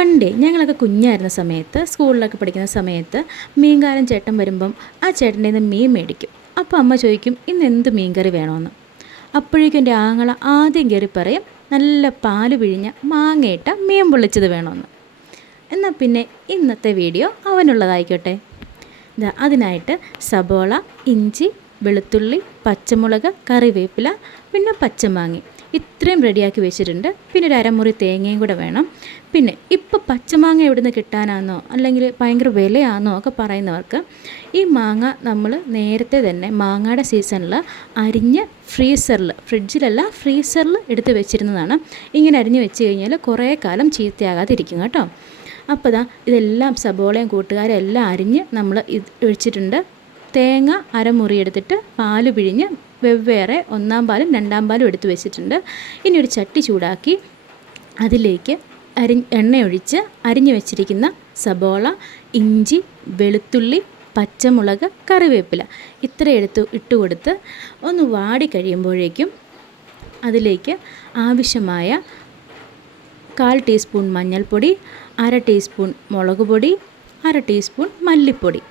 പണ്ടേ ഞങ്ങളൊക്കെ കുഞ്ഞായിരുന്ന സമയത്ത് സ്കൂളിലൊക്കെ പഠിക്കുന്ന സമയത്ത് മീൻകാരൻ ചേട്ടൻ വരുമ്പം ആ ചേട്ടൻ്റെ നിന്ന് മീൻ മേടിക്കും. അപ്പോൾ അമ്മ ചോദിക്കും ഇന്ന് എന്ത് മീൻകറി വേണമെന്ന്. അപ്പോഴേക്കും എൻ്റെ ആങ്ങള ആദ്യം കയറി പറയും നല്ല പാല് പിഴിഞ്ഞ മാങ്ങയിട്ട മീൻ പൊള്ളിച്ചത് വേണമെന്ന്. എന്നാൽ പിന്നെ ഇന്നത്തെ വീഡിയോ അവനുള്ളതായിക്കോട്ടെ. അതിനായിട്ട് സബോള, ഇഞ്ചി, വെളുത്തുള്ളി, പച്ചമുളക്, കറിവേപ്പില, പിന്നെ പച്ചമാങ്ങ ഇത്രയും റെഡിയാക്കി വെച്ചിട്ടുണ്ട്. പിന്നെ ഒരു അരമുറി തേങ്ങയും കൂടെ വേണം. പിന്നെ ഇപ്പോൾ പച്ചമാങ്ങ എവിടെ നിന്ന് കിട്ടാനാണെന്നോ അല്ലെങ്കിൽ ഭയങ്കര വിലയാണെന്നോ ഒക്കെ പറയുന്നവർക്ക് ഈ മാങ്ങ നമ്മൾ നേരത്തെ തന്നെ മാങ്ങയുടെ സീസണിൽ അരിഞ്ഞ് ഫ്രിഡ്ജിലല്ല ഫ്രീസറിൽ എടുത്ത് വെച്ചിരുന്നതാണ്. ഇങ്ങനെ അരിഞ്ഞ് വെച്ച് കഴിഞ്ഞാൽ കുറേ കാലം ചീത്തയാകാതിരിക്കും കേട്ടോ. അപ്പോൾ ഇതെല്ലാം സബോളയും കൂട്ടുകാരും എല്ലാം അരിഞ്ഞ് നമ്മൾ ഒഴിച്ചിട്ടുണ്ട്. തേങ്ങ അരമുറി എടുത്തിട്ട് പാല് പിഴിഞ്ഞ് വെവ്വേറെ ഒന്നാം പാലും രണ്ടാം പാലും എടുത്ത് വെച്ചിട്ടുണ്ട്. ഇനി ഒരു ചട്ടി ചൂടാക്കി അതിലേക്ക് എണ്ണയൊഴിച്ച് അരിഞ്ഞു വെച്ചിരിക്കുന്ന സബോള, ഇഞ്ചി, വെളുത്തുള്ളി, പച്ചമുളക്, കറിവേപ്പില ഇത്രയും ഇട്ട് കൊടുത്ത് ഒന്ന് വാടി കഴിയുമ്പോഴേക്കും അതിലേക്ക് ആവശ്യമായ 1/4 ടീസ്പൂൺ മഞ്ഞൾപ്പൊടി, 1/2 ടീസ്പൂൺ മുളക് പൊടി, 1/2 ടീസ്പൂൺ മല്ലിപ്പൊടി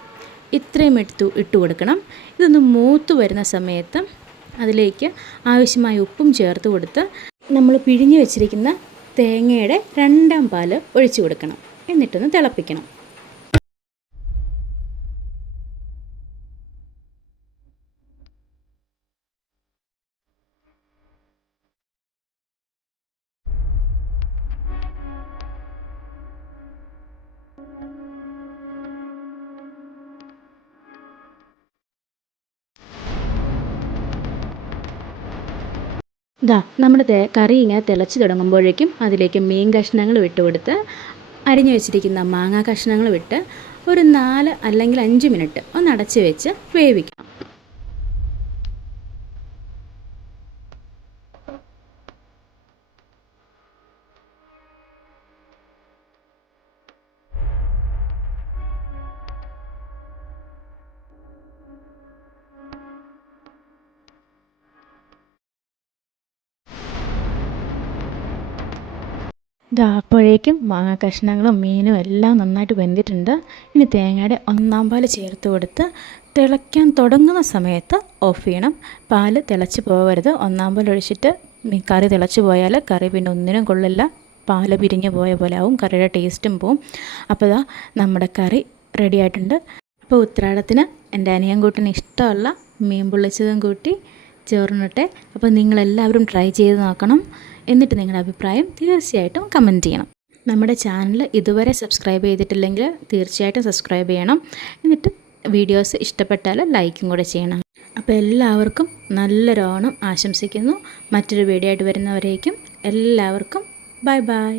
ഇത്രയും ഇട്ട് കൊടുക്കണം. ഇതൊന്ന് മൂത്ത് വരുന്ന സമയത്ത് അതിലേക്ക് ആവശ്യമായ ഉപ്പും ചേർത്ത് കൊടുത്ത് നമ്മൾ പിഴിഞ്ഞ് വെച്ചിരിക്കുന്ന തേങ്ങയുടെ രണ്ടാം പാല് ഒഴിച്ചു കൊടുക്കണം. എന്നിട്ടൊന്ന് തിളപ്പിക്കണം. നമ്മുടെ കറി ഇങ്ങനെ തിളച്ച് തുടങ്ങുമ്പോഴേക്കും അതിലേക്ക് മീൻ കഷ്ണങ്ങൾ ഇട്ട് കൊടുത്ത് അരിഞ്ഞു വെച്ചിരിക്കുന്ന മാങ്ങാ കഷ്ണങ്ങൾ വിട്ട് ഒരു 4 അല്ലെങ്കിൽ 5 മിനിറ്റ് ഒന്ന് അടച്ച് വെച്ച് വേവിക്കണം. അപ്പോഴേക്കും മാങ്ങ കഷ്ണങ്ങളും മീനും എല്ലാം നന്നായിട്ട് വെന്തിട്ടുണ്ട്. ഇനി തേങ്ങയുടെ ഒന്നാം പാല് ചേർത്ത് കൊടുത്ത് തിളയ്ക്കാൻ തുടങ്ങുന്ന സമയത്ത് ഓഫ് ചെയ്യണം. പാല് തിളച്ച് പോകരുത്. ഒന്നാം പാൽ ഒഴിച്ചിട്ട് കറി തിളച്ച് പോയാൽ കറി പിന്നെ ഒന്നിനും കൊള്ളില്ല. പാല് പിരിഞ്ഞ് പോയ പോലെ ആവും, കറിയുടെ ടേസ്റ്റും പോവും. അപ്പോൾ നമ്മുടെ കറി റെഡി ആയിട്ടുണ്ട്. അപ്പോൾ ഉത്രാടത്തിന് എൻ്റെ അനിയൻകൂട്ടിന് ഇഷ്ടമുള്ള മീൻ പൊള്ളിച്ചതും കൂട്ടി ചോറിനട്ടെ. അപ്പോൾ നിങ്ങളെല്ലാവരും ട്രൈ ചെയ്ത് നോക്കണം. എന്നിട്ട് നിങ്ങളുടെ അഭിപ്രായം തീർച്ചയായിട്ടും കമൻറ്റ് ചെയ്യണം. നമ്മുടെ ചാനൽ ഇതുവരെ സബ്സ്ക്രൈബ് ചെയ്തിട്ടില്ലെങ്കിൽ തീർച്ചയായിട്ടും സബ്സ്ക്രൈബ് ചെയ്യണം. എന്നിട്ട് വീഡിയോസ് ഇഷ്ടപ്പെട്ടാൽ ലൈക്കും കൂടെ ചെയ്യണം. അപ്പോൾ എല്ലാവർക്കും നല്ലൊരു ഓണം ആശംസിക്കുന്നു. മറ്റൊരു വീഡിയോ ആയിട്ട് വരുന്നവരേക്കും എല്ലാവർക്കും ബൈ ബൈ.